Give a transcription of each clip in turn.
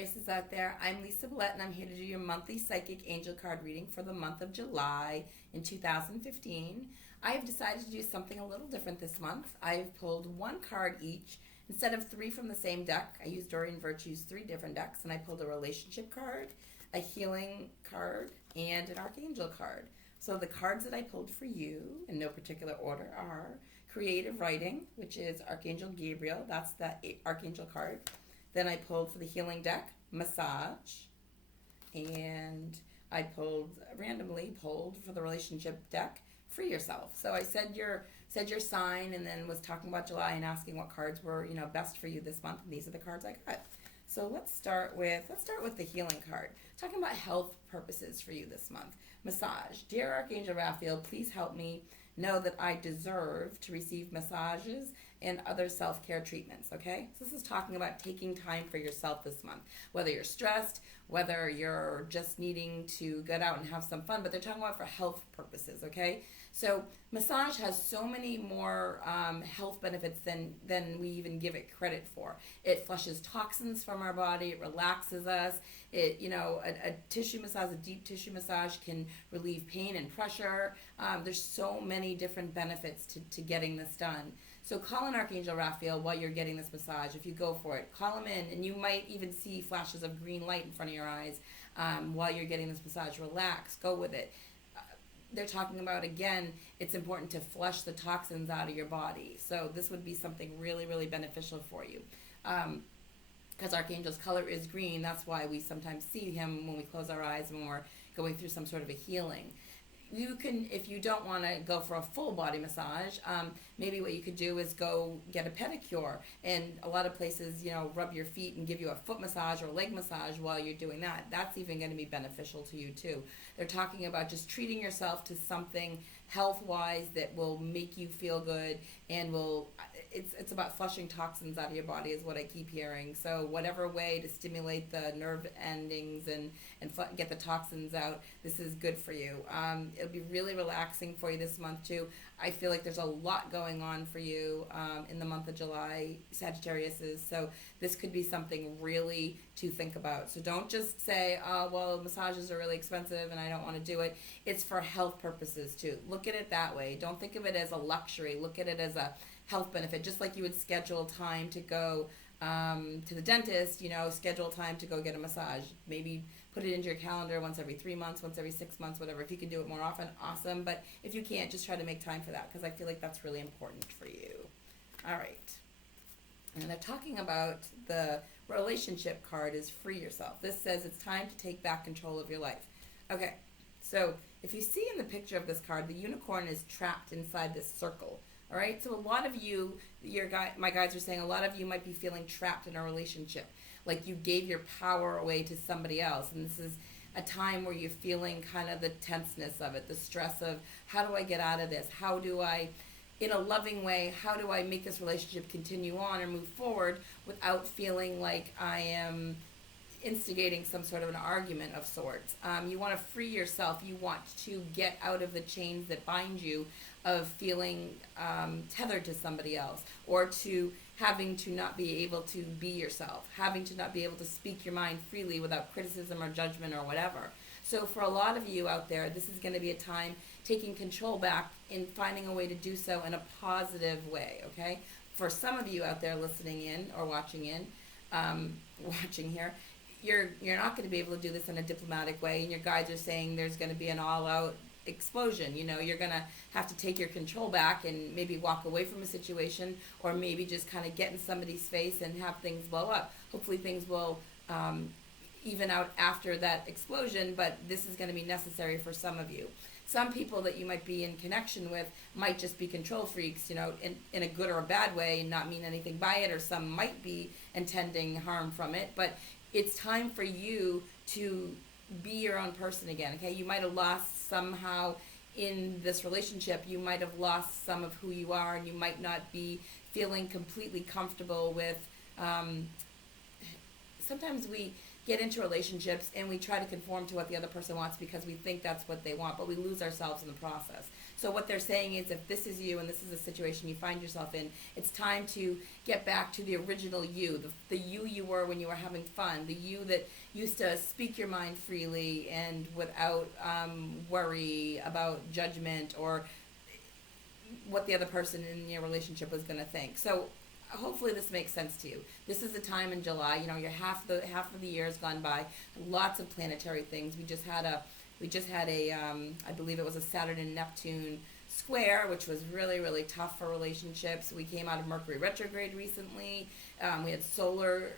Sagittarius out there. I'm Lisa Ouellet, and I'm here to do your monthly psychic angel card reading for the month of July in 2015. I have decided to do something a little different this month. I've pulled one card each. Instead of three from the same deck, I used Dorian Virtue's three different decks, and I pulled a relationship card, a healing card, and an archangel card. So the cards that I pulled for you, in no particular order, are creative writing, which is Archangel Gabriel. That's the archangel card. Then I pulled for the healing deck, massage. And I randomly pulled for the relationship deck, free yourself. So I said your sign, and then was talking about July and asking what cards were, best for you this month, and these are the cards I got. So let's start with the healing card. Talking about health purposes for you this month. Massage. Dear Archangel Raphael, please help me know that I deserve to receive massages and other self-care treatments, okay? So this is talking about taking time for yourself this month. Whether you're stressed, whether you're just needing to get out and have some fun, but they're talking about for health purposes, okay? So massage has so many more health benefits than we even give it credit for. It flushes toxins from our body. It relaxes us. A tissue massage, a deep tissue massage, can relieve pain and pressure. There's so many different benefits to getting this done. So call in Archangel Raphael while you're getting this massage. If you go for it, call him in, and you might even see flashes of green light in front of your eyes while you're getting this massage. Relax. Go with it. They're talking about, again, it's important to flush the toxins out of your body. So this would be something really, really beneficial for you. Because Archangel's color is green, that's why we sometimes see him when we close our eyes when we're going through some sort of a healing. You can, if you don't want to go for a full body massage, maybe what you could do is go get a pedicure. And a lot of places, rub your feet and give you a foot massage or leg massage while you're doing that. That's even going to be beneficial to you too. They're talking about just treating yourself to something health-wise that will make you feel good and it's about flushing toxins out of your body is what I keep hearing. So whatever way to stimulate the nerve endings and get the toxins out, this is good for you. It'll be really relaxing for you this month too. I feel like there's a lot going on for you in the month of July, Sagittarius is. So this could be something really to think about. So don't just say, oh, well, massages are really expensive and I don't want to do it. It's for health purposes too. Look at it that way. Don't think of it as a luxury. Look at it as a health benefit, just like you would schedule time to go to the dentist, schedule time to go get a massage. Maybe put it into your calendar once every 3 months, once every 6 months, whatever. If you can do it more often, awesome. But if you can't, just try to make time for that because I feel like that's really important for you. All right. And they're talking about the relationship card is free yourself. This says it's time to take back control of your life. Okay. So if you see in the picture of this card, the unicorn is trapped inside this circle. All right, so a lot of you, my guides are saying a lot of you might be feeling trapped in a relationship, like you gave your power away to somebody else, and this is a time where you're feeling kind of the tenseness of it, the stress of how do I get out of this? How do I, in a loving way, how do I make this relationship continue on or move forward without feeling like I am instigating some sort of an argument of sorts? You want to free yourself. You want to get out of the chains that bind you of feeling tethered to somebody else, or to having to not be able to be yourself, having to not be able to speak your mind freely without criticism or judgment or whatever. So for a lot of you out there, this is going to be a time taking control back and finding a way to do so in a positive way, okay? For some of you out there listening in or watching here, you're not going to be able to do this in a diplomatic way, and your guides are saying there's going to be an all-out explosion. You're going to have to take your control back and maybe walk away from a situation, or maybe just kind of get in somebody's face and have things blow up. Hopefully things will even out after that explosion, but this is going to be necessary for some of you. Some people that you might be in connection with might just be control freaks, in a good or a bad way and not mean anything by it, or some might be intending harm from it, but it's time for you to be your own person again, okay? You might have lost somehow in this relationship, you might have lost some of who you are, and you might not be feeling completely comfortable with, sometimes get into relationships and we try to conform to what the other person wants because we think that's what they want, but we lose ourselves in the process. So what they're saying is, if this is you and this is a situation you find yourself in, it's time to get back to the original you, the you you were when you were having fun, the you that used to speak your mind freely and without worry about judgment or what the other person in your relationship was going to think. So hopefully this makes sense to you. This is the time in July. You know, you're half of the year has gone by. Lots of planetary things. We just had a I believe it was a Saturn and Neptune square, which was really, really tough for relationships. We came out of Mercury retrograde recently. We had solar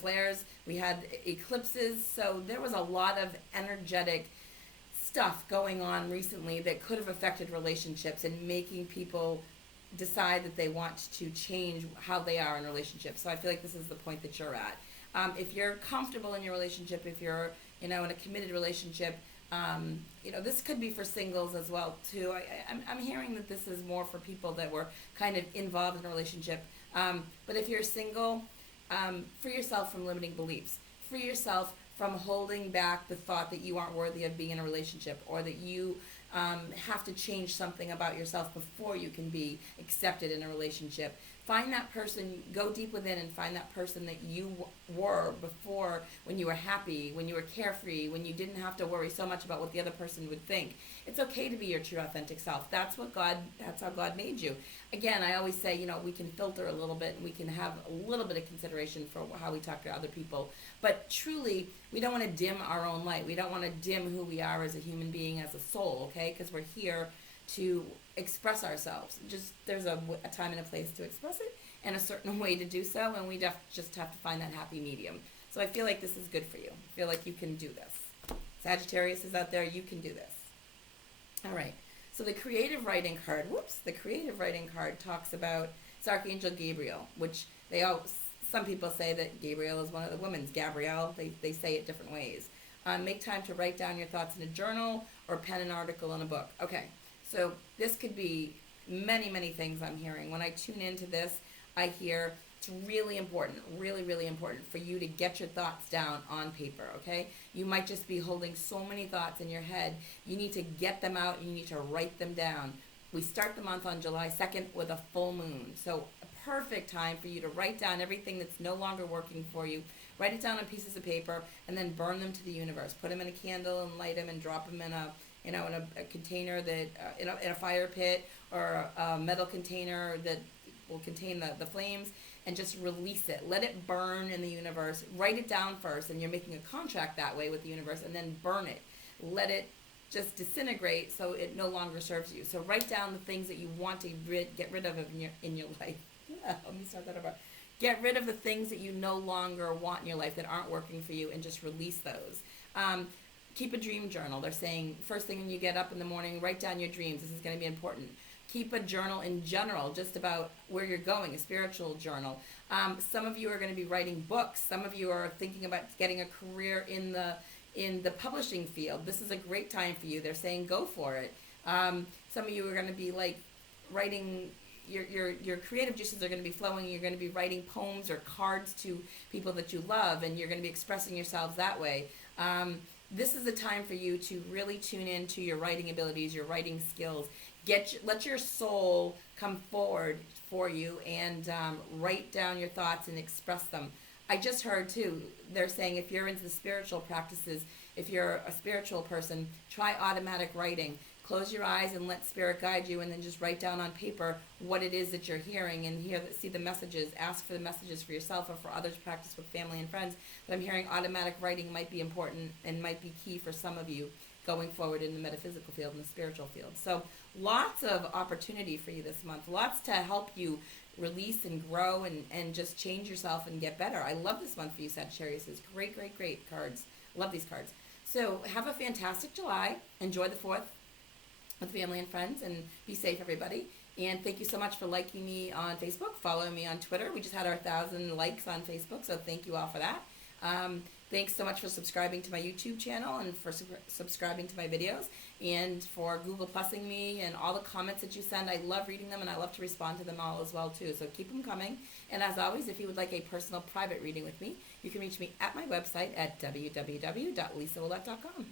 flares. We had eclipses. So there was a lot of energetic stuff going on recently that could have affected relationships and making people decide that they want to change how they are in relationships. So I feel like this is the point that you're at. If you're comfortable in your relationship, if you're, you know, in a committed relationship, you know, this could be for singles as well too. I'm hearing that this is more for people that were kind of involved in a relationship. But if you're single, free yourself from limiting beliefs. Free yourself from holding back the thought that you aren't worthy of being in a relationship, or that you have to change something about yourself before you can be accepted in a relationship. Find that person, go deep within and find that person that you were before, when you were happy, when you were carefree, when you didn't have to worry so much about what the other person would think. It's okay to be your true authentic self. That's how God made you. Again, I always say, you know, we can filter a little bit and we can have a little bit of consideration for how we talk to other people. But truly, we don't want to dim our own light. We don't want to dim who we are as a human being, as a soul, okay? Because we're here to express ourselves. Just there's a time and a place to express it and a certain way to do so, and we just have to find that happy medium. So I feel like this is good for you. I feel like you can do this. Sagittarius is out there, you can do this. All right. So the creative writing card, the creative writing card talks about, it's Archangel Gabriel, which some people say that Gabriel is one of the women's. Gabrielle, they say it different ways. Make time to write down your thoughts in a journal or pen an article in a book. Okay. So this could be many, many things I'm hearing. When I tune into this, I hear it's really important, really, really important for you to get your thoughts down on paper, okay? You might just be holding so many thoughts in your head. You need to get them out and you need to write them down. We start the month on July 2nd with a full moon. So a perfect time for you to write down everything that's no longer working for you. Write it down on pieces of paper and then burn them to the universe. Put them in a candle and light them and drop them in a container that, in a fire pit, or a metal container that will contain the flames, and just release it. Let it burn in the universe. Write it down first, and you're making a contract that way with the universe, and then burn it. Let it just disintegrate so it no longer serves you. So write down the things that you want to get rid of in your life. Let me start that over. Get rid of the things that you no longer want in your life that aren't working for you, and just release those. Keep a dream journal. They're saying first thing when you get up in the morning, write down your dreams. This is going to be important. Keep a journal in general, just about where you're going, a spiritual journal. Some of you are going to be writing books. Some of you are thinking about getting a career in the publishing field. This is a great time for you. They're saying go for it. Some of you are going to be like writing. Your creative juices are going to be flowing. You're going to be writing poems or cards to people that you love, and you're going to be expressing yourselves that way. This is a time for you to really tune into your writing abilities, your writing skills. Let your soul come forward for you and write down your thoughts and express them. I just heard too, they're saying if you're into the spiritual practices, if you're a spiritual person, try automatic writing. Close your eyes and let spirit guide you, and then just write down on paper what it is that you're hearing, and see the messages. Ask for the messages for yourself or for others. Practice with family and friends. But I'm hearing automatic writing might be important and might be key for some of you going forward in the metaphysical field and the spiritual field. So lots of opportunity for you this month. Lots to help you release and grow and just change yourself and get better. I love this month for you, Sagittarius. It's great, great, great cards. Love these cards. So have a fantastic July. Enjoy the 4th. With family and friends, and be safe, everybody. And thank you so much for liking me on Facebook, following me on Twitter. We just had our 1,000 likes on Facebook, so thank you all for that. Thanks so much for subscribing to my YouTube channel and for subscribing to my videos and for Google Plussing me and all the comments that you send. I love reading them and I love to respond to them all as well too. So keep them coming. And as always, if you would like a personal private reading with me, you can reach me at my website at www.lisaouellet.com.